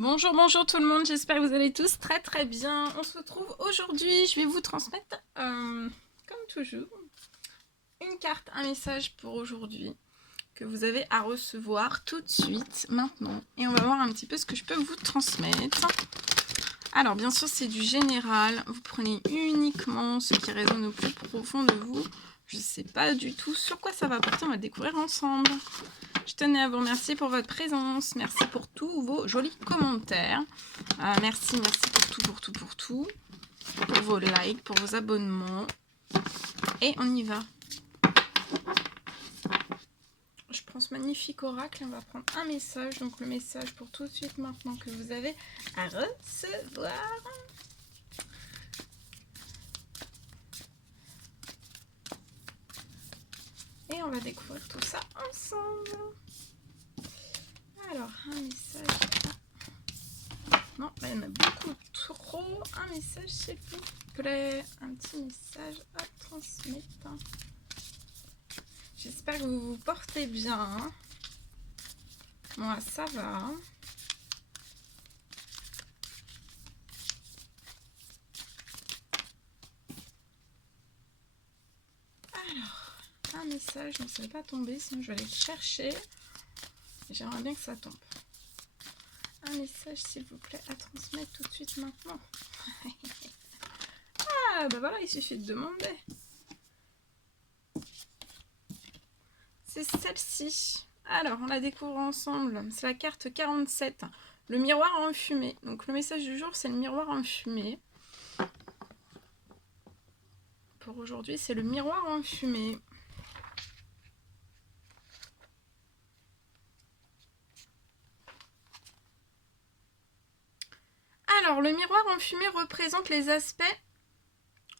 Bonjour, bonjour tout le monde, j'espère que vous allez tous très très bien. On se retrouve aujourd'hui, je vais vous transmettre, comme toujours, une carte, un message pour aujourd'hui que vous avez à recevoir tout de suite, maintenant. Et on va voir un petit peu ce que je peux vous transmettre. Alors bien sûr c'est du général, vous prenez uniquement ce qui résonne au plus profond de vous. Je ne sais pas du tout sur quoi ça va porter, on va découvrir ensemble. Je tenais à vous remercier pour votre présence, merci pour tous vos jolis commentaires. Merci pour tout, pour vos likes, pour vos abonnements. Et on y va. Je prends ce magnifique oracle, on va prendre un message, donc le message pour tout de suite maintenant que vous avez à recevoir. Et on va découvrir tout ça ensemble. Alors, un message. Non, là, il y en a beaucoup trop. Un message, s'il vous plaît. Un petit message à transmettre. J'espère que vous vous portez bien. Moi, ça va. Alors, un message, je ne savais pas tomber, sinon je vais aller le chercher. J'aimerais bien que ça tombe. Un message, s'il vous plaît, à transmettre tout de suite maintenant. Ah, bah voilà, il suffit de demander. C'est celle-ci. Alors, on la découvre ensemble. C'est la carte 47. Le miroir en fumée. Donc, le message du jour, c'est le miroir en fumée. Pour aujourd'hui, c'est le miroir en fumée. Alors, le miroir en fumée représente les aspects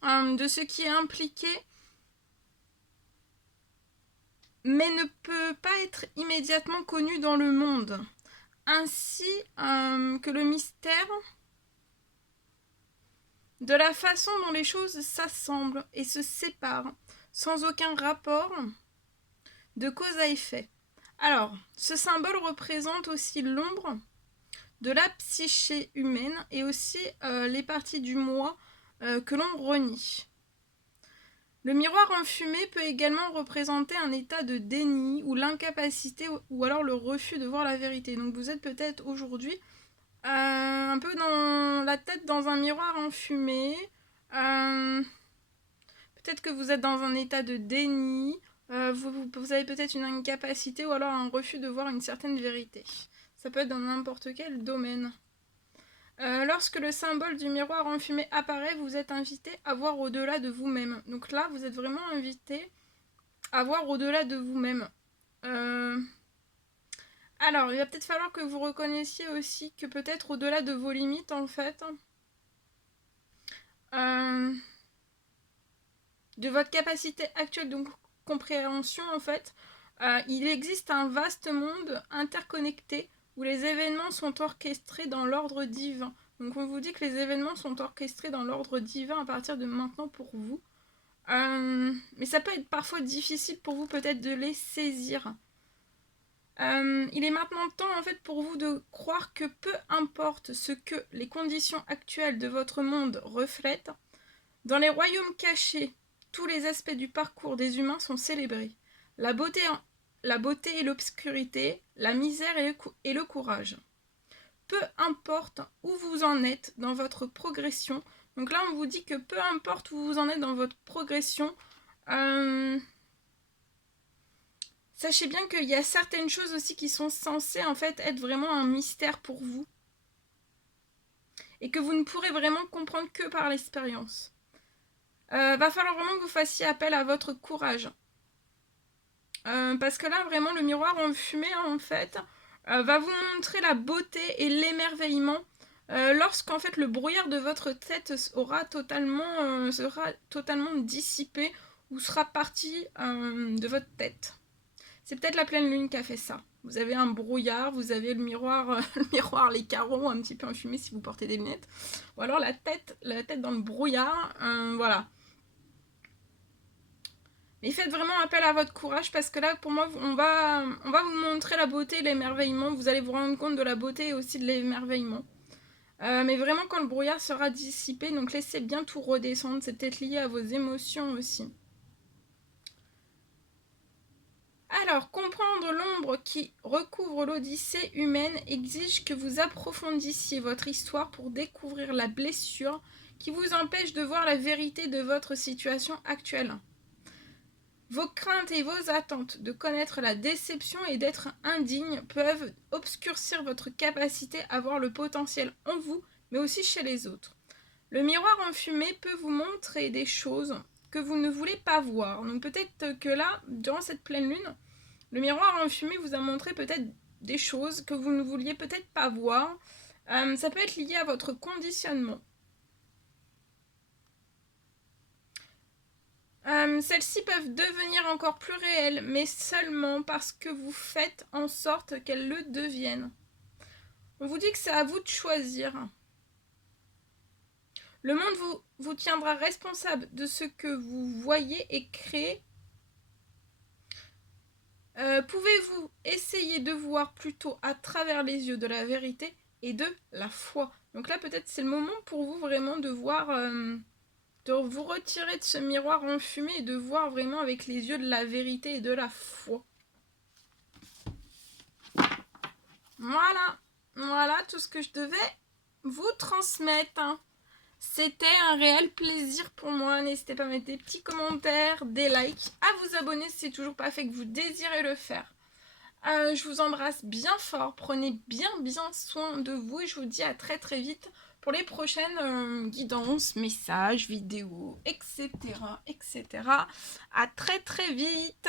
de ce qui est impliqué, mais ne peut pas être immédiatement connu dans le monde. Ainsi que le mystère de la façon dont les choses s'assemblent et se séparent, sans aucun rapport de cause à effet. Alors, ce symbole représente aussi l'ombre de la psyché humaine et aussi les parties du moi que l'on renie. Le miroir en fumée peut également représenter un état de déni ou l'incapacité ou alors le refus de voir la vérité. Donc vous êtes peut-être aujourd'hui un peu dans la tête dans un miroir en fumée. Peut-être que vous êtes dans un état de déni. Vous avez peut-être une incapacité ou alors un refus de voir une certaine vérité. Ça peut être dans n'importe quel domaine. Lorsque le symbole du miroir en fumée apparaît, vous êtes invité à voir au-delà de vous-même. Donc là, vous êtes vraiment invité à voir au-delà de vous-même. Alors, il va peut-être falloir que vous reconnaissiez aussi que peut-être au-delà de vos limites, en fait, de votre capacité actuelle de compréhension, en fait, il existe un vaste monde interconnecté où les événements sont orchestrés dans l'ordre divin. Donc on vous dit que les événements sont orchestrés dans l'ordre divin à partir de maintenant pour vous. Mais ça peut être parfois difficile pour vous peut-être de les saisir. Il est maintenant temps en fait pour vous de croire que peu importe ce que les conditions actuelles de votre monde reflètent, dans les royaumes cachés, tous les aspects du parcours des humains sont célébrés. La beauté, et l'obscurité, la misère et le courage. Peu importe où vous en êtes dans votre progression. Donc là, on vous dit que peu importe où vous en êtes dans votre progression, sachez bien qu'il y a certaines choses aussi qui sont censées en fait être vraiment un mystère pour vous. Et que vous ne pourrez vraiment comprendre que par l'expérience. Va falloir vraiment que vous fassiez appel à votre courage. Parce que là, vraiment, le miroir en fumée, en fait, va vous montrer la beauté et l'émerveillement lorsqu'en fait le brouillard de votre tête sera totalement dissipé ou sera parti de votre tête. C'est peut-être la pleine lune qui a fait ça. Vous avez un brouillard, vous avez le miroir, les carreaux un petit peu enfumés si vous portez des lunettes, ou alors la tête dans le brouillard, voilà. Mais faites vraiment appel à votre courage parce que là, pour moi, on va vous montrer la beauté et l'émerveillement. Vous allez vous rendre compte de la beauté et aussi de l'émerveillement. Mais vraiment, quand le brouillard sera dissipé, donc laissez bien tout redescendre. C'est peut-être lié à vos émotions aussi. Alors, comprendre l'ombre qui recouvre l'Odyssée humaine exige que vous approfondissiez votre histoire pour découvrir la blessure qui vous empêche de voir la vérité de votre situation actuelle. Vos craintes et vos attentes de connaître la déception et d'être indigne peuvent obscurcir votre capacité à voir le potentiel en vous, mais aussi chez les autres. Le miroir enfumé peut vous montrer des choses que vous ne voulez pas voir. Donc peut-être que là, durant cette pleine lune, le miroir enfumé vous a montré peut-être des choses que vous ne vouliez peut-être pas voir. Ça peut être lié à votre conditionnement. Celles-ci peuvent devenir encore plus réelles, mais seulement parce que vous faites en sorte qu'elles le deviennent. On vous dit que c'est à vous de choisir. Le monde vous tiendra responsable de ce que vous voyez et créez. Pouvez-vous essayer de voir plutôt à travers les yeux de la vérité et de la foi. Donc là, peut-être c'est le moment pour vous vraiment de voir, de vous retirer de ce miroir enfumé et de voir vraiment avec les yeux de la vérité et de la foi. Voilà, voilà tout ce que je devais vous transmettre. C'était un réel plaisir pour moi. N'hésitez pas à mettre des petits commentaires, des likes, à vous abonner si c'est toujours pas fait que vous désirez le faire. Je vous embrasse bien fort. Prenez bien soin de vous et je vous dis à très très vite pour les prochaines guidances, messages, vidéos, etc. À très très vite.